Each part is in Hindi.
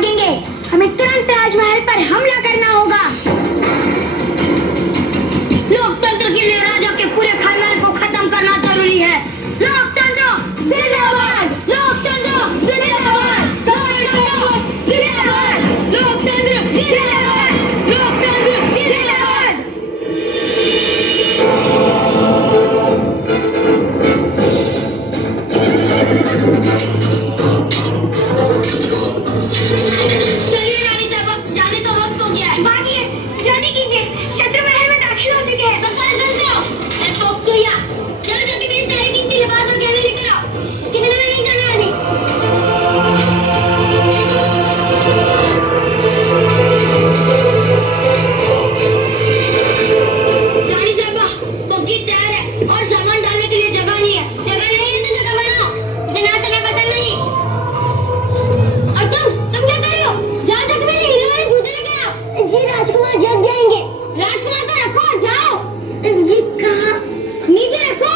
भागेंगे। हमें तुरंत राजमहल पर हमला करना होगा। लोकतंत्र के लिए राजा के पूरे खानदान को खत्म करना जरूरी है। लोकतंत्र जिंदाबाद, लोकतंत्र जिंदाबाद, लोकतंत्र जिंदाबाद, लोकतंत्र जिंदाबाद, लोकतंत्र जिंदाबाद। चलिए रानी साहब, जाने का वक्त हो गया है। भागिए, जल्दी कीजिए, शत्रु महल में दाखिल हो चुके हैं। चलो जल्दी मेरी सारी कीमती लिबास और गहने लेकर आओ। कितने में नहीं जाने वाली। रानी साहबा, बग्गी तैयार है और सामान डालने के लिए जगह नहीं है। जगह नहीं है तो जगह बनाओ। जनाब तुम्हें पता नहीं। और तुम क्या कर रहे हो? जाओ जग में हीरे वाले जूते लेकर आओ। जी राजकुमार, जग जाएंगे। राजकुमार को रखो और जाओ। जी कहाँ? नीचे रखो।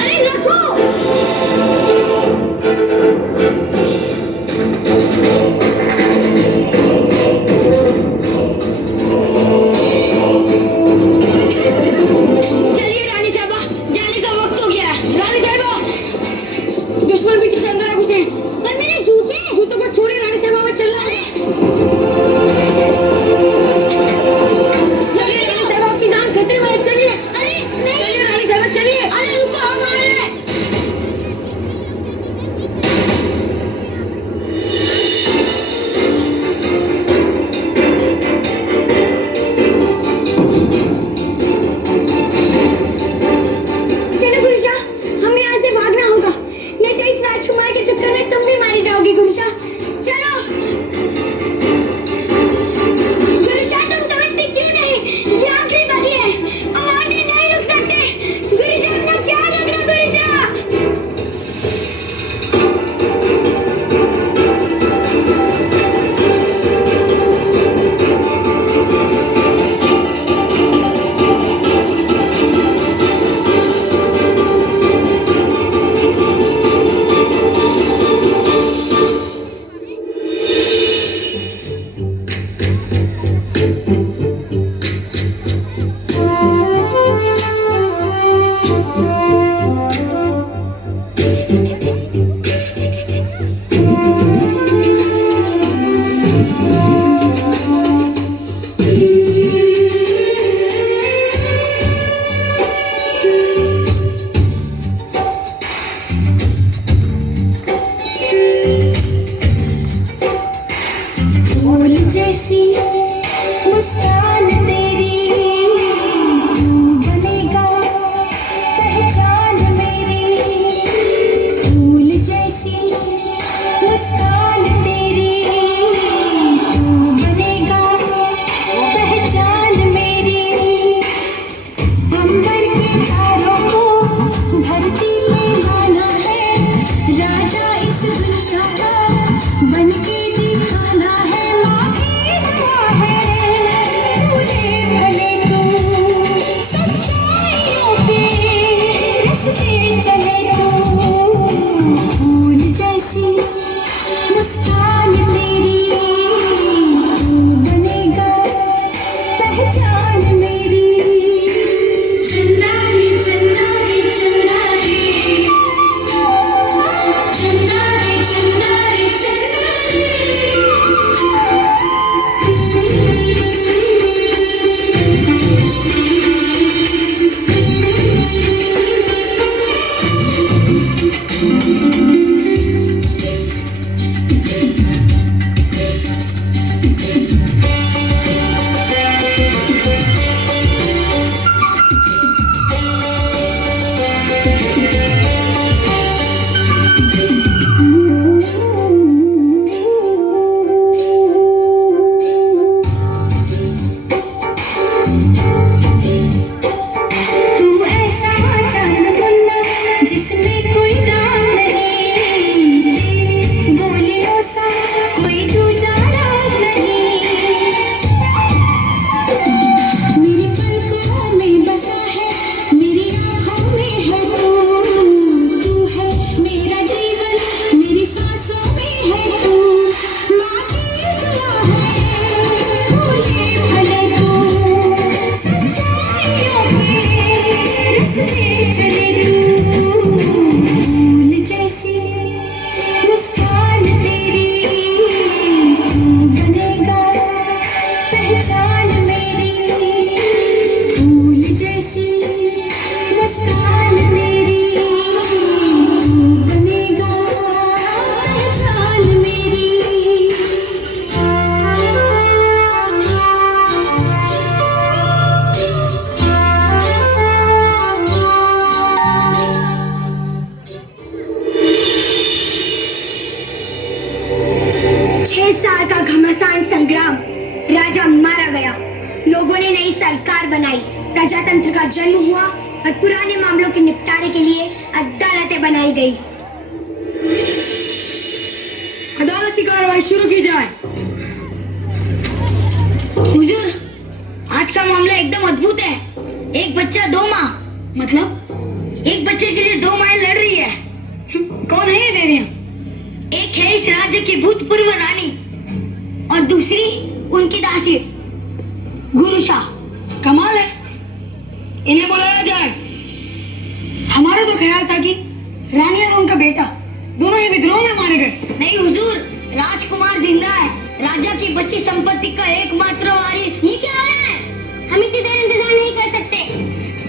अरे रखो। चलिए रानी साहबा, जाने का वक्त हो गया है। रानी साहबा, दुश्मन पीछे से अंदर घुसे हैं। पर मेरे जूते, जूतों को छोड़े रानी साहबा, मैं चल रहा हूँ। चलिए रानी साहबा, आपकी जान खतरे में है। चलिए। अरे नहीं। चलिए रानी साहबा, चलिए। अरे रुको, हम आ रहे हैं। चलो गुरुशा, हमें यहाँ से भागना होगा, नहीं तो इस राजकुमार के चक्कर में तुम भी मारी जाओगी। गुरुशा चलो। गुरुशा, तुम समझते क्यों नहीं? ये आखिरी बगी है, हम आगे नहीं रुक सकते। गुरुशा, अपना ख्याल रखना। गुरुशा फूल जैसी मुस्कान तेरी, तू बनेगा पहचान मेरी। फूल जैसी मुस्कान तेरी, तू बनेगा पहचान मेरी। अंबर के तारों को धरती पे लाना है, राजा इस दुनिया का बनके दिखाना है। चले तू, फूल जैसी मुस्कान तेरी, तू बनेगा पहचान मेरी। चले तू फूल जैसी मुस्कान तेरी तू बनेगा पहचान मेरी फूल जैसी मुस्कान तेरी तू बनेगा पहचान मेरी 6 साल का घमासान संग्राम, राजा मारा गया, लोगों ने नई सरकार बनाई, प्रजातंत्र का जन्म हुआ और पुराने मामलों के निपटारे के लिए अदालतें बनाई गई। अदालत की कार्रवाई शुरू की जाए। हुजूर, आज का मामला एकदम अद्भुत है। एक बच्चा 2 माँ, मतलब एक बच्चे के लिए 2 माएं लड़ रही है। कौन है ये देवियां? एक है इस राज्य की भूतपूर्व रानी और दूसरी उनकी दासी गुरुशा। कमाल है, इन्हें बुलाया जाए। हमारा तो ख्याल था कि रानी और उनका बेटा दोनों ही विद्रोह में मारे गए। नहीं हुजूर, राजकुमार जिंदा है, राजा की बची संपत्ति का एकमात्र वारिस। ये क्या हो रहा है? हम इतनी देर इंतजार नहीं कर सकते।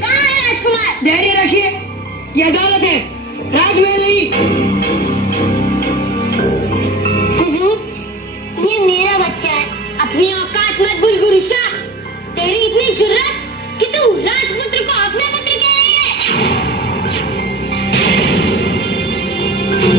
कहाँ है राजकुमार? धैर्य रखिए, ये अदालत है, राजमहल नहीं। हुजूर, ये मेरा बच्चा है। अपनी औकात मत भूल गुरुशा। तेरी इतनी जुर्रत कि तू राजपुत्र को अपना पुत्र कह रही है।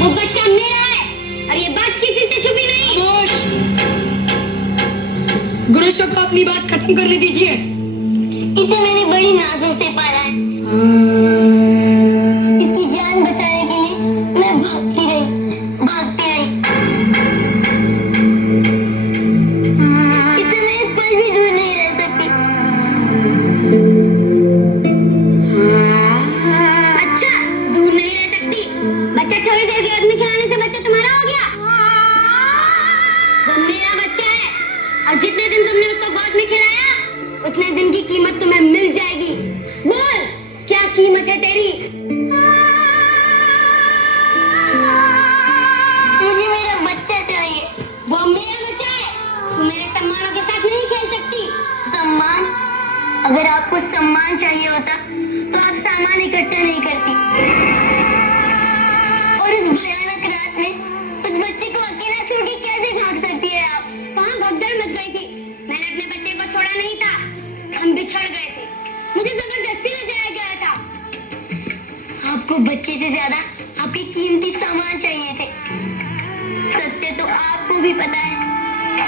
वो बच्चा मेरा है और ये बात किसी से छुपी नहीं। खामोश! गुरुशा को अपनी बात खत्म करने दीजिए। इसे मैंने बड़ी नाजों से पाला है। इसकी जान बचाने के लिए मैं भागती आई। इससे मैं एक पल भी दूर नहीं रह सकती। अच्छा, दूर नहीं रह सकती। बच्चा थोड़ी देर गोद में खिलाने से बच्चा तुम्हारा हो गया। वो मेरा बच्चा है और जितने दिन तुमने उसको गोद में खिलाया उतने दिन की कीमत तुम्हें मिल जाएगी। बोल, क्या कीमत है तेरी? मुझे मेरा बच्चा चाहिए। वो मेरा बच्चा है, तू मेरे सम्मानों के साथ नहीं खेल सकती। सम्मान? अगर आपको सम्मान चाहिए होता तो आप सामान इकट्ठा नहीं करती। और इस भयानक रात में उस बच्चे को अकेला छोड़ के कैसे भाग सकती है आप? वहाँ भगदड़ मच गई थी। मैंने अपने बच्चे को छोड़ा नहीं था, हम बिछड़ गए थे। मुझे जबरदस्ती ले जाया गया था। आपको बच्चे से ज्यादा आपके कीमती सामान चाहिए थे। सत्य तो आपको भी पता है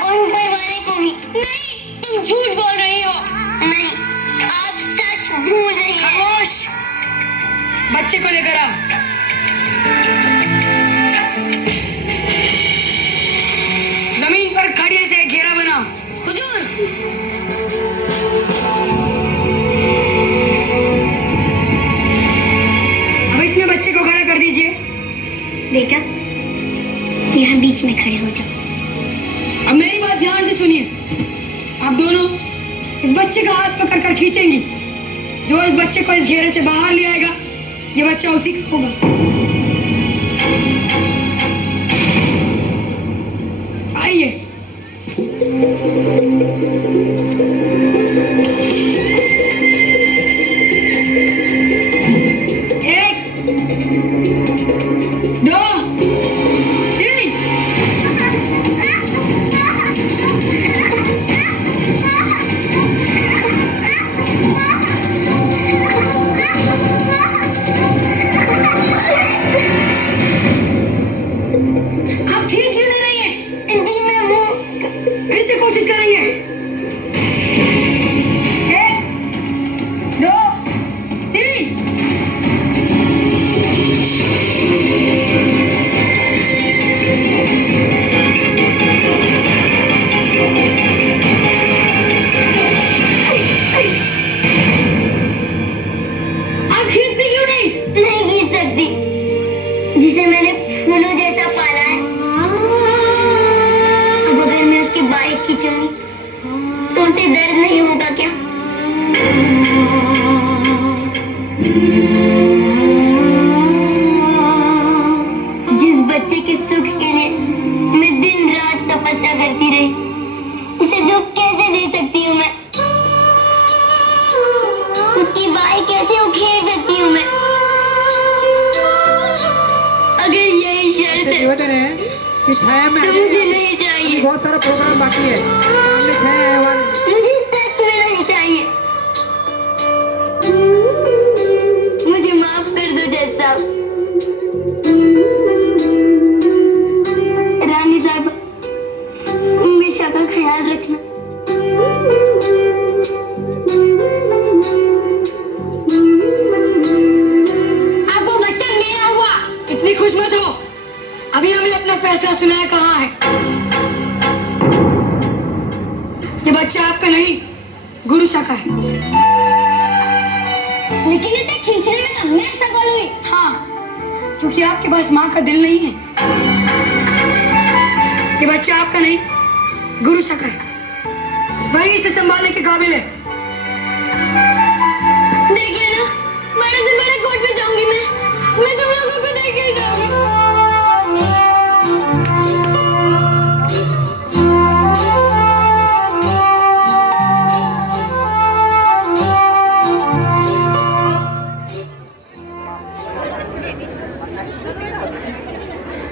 और ऊपर वाले को भी। नहीं, तुम झूठ बोल रही हो। नहीं, आप सच भूल रही हैं। खामोश! बच्चे को लेकर आ। जमीन पर खड़िया से घेरा बना। हुजूर! अब इसमें बच्चे को खड़ा कर दीजिए। बेटा, यहाँ बीच में खड़े हो जाओ। अब मेरी बात ध्यान से सुनिए। आप दोनों इस बच्चे का हाथ पकड़कर खींचेंगी। जो इस बच्चे को इस घेरे से बाहर ले आएगा, ये बच्चा उसी का होगा। आइए। जिसे मैंने फूलों जैसा पाला है। अब अगर मैं उसकी बारी खींचूंगी तो उसे दर्द नहीं होगा क्या? कि छाया में मुझे नहीं चाहिए। बहुत सारा प्रोग्राम बाकी है, सामने छाया है वाले। मुझे सच में नहीं चाहिए। मुझे माफ कर दो जज साहब। रानी साहब, हमेशा का ख्याल रखना। आपको बच्चा मेरा हुआ। इतनी खुश मत हो, अभी हमने अपना फैसला सुनाया कहाँ है। ये बच्चा आपका नहीं, गुरु शा का है। लेकिन इसे खींचने में तो मैं सफल हुई। हाँ, क्योंकि आपके पास माँ का दिल नहीं है। ये बच्चा आपका नहीं, गुरु शा का है। वही इसे संभालने के काबिल है। देखिए ना, बड़े से बड़े कोर्ट में जाऊंगी मैं तुम लोगों को देखे जाऊंगी।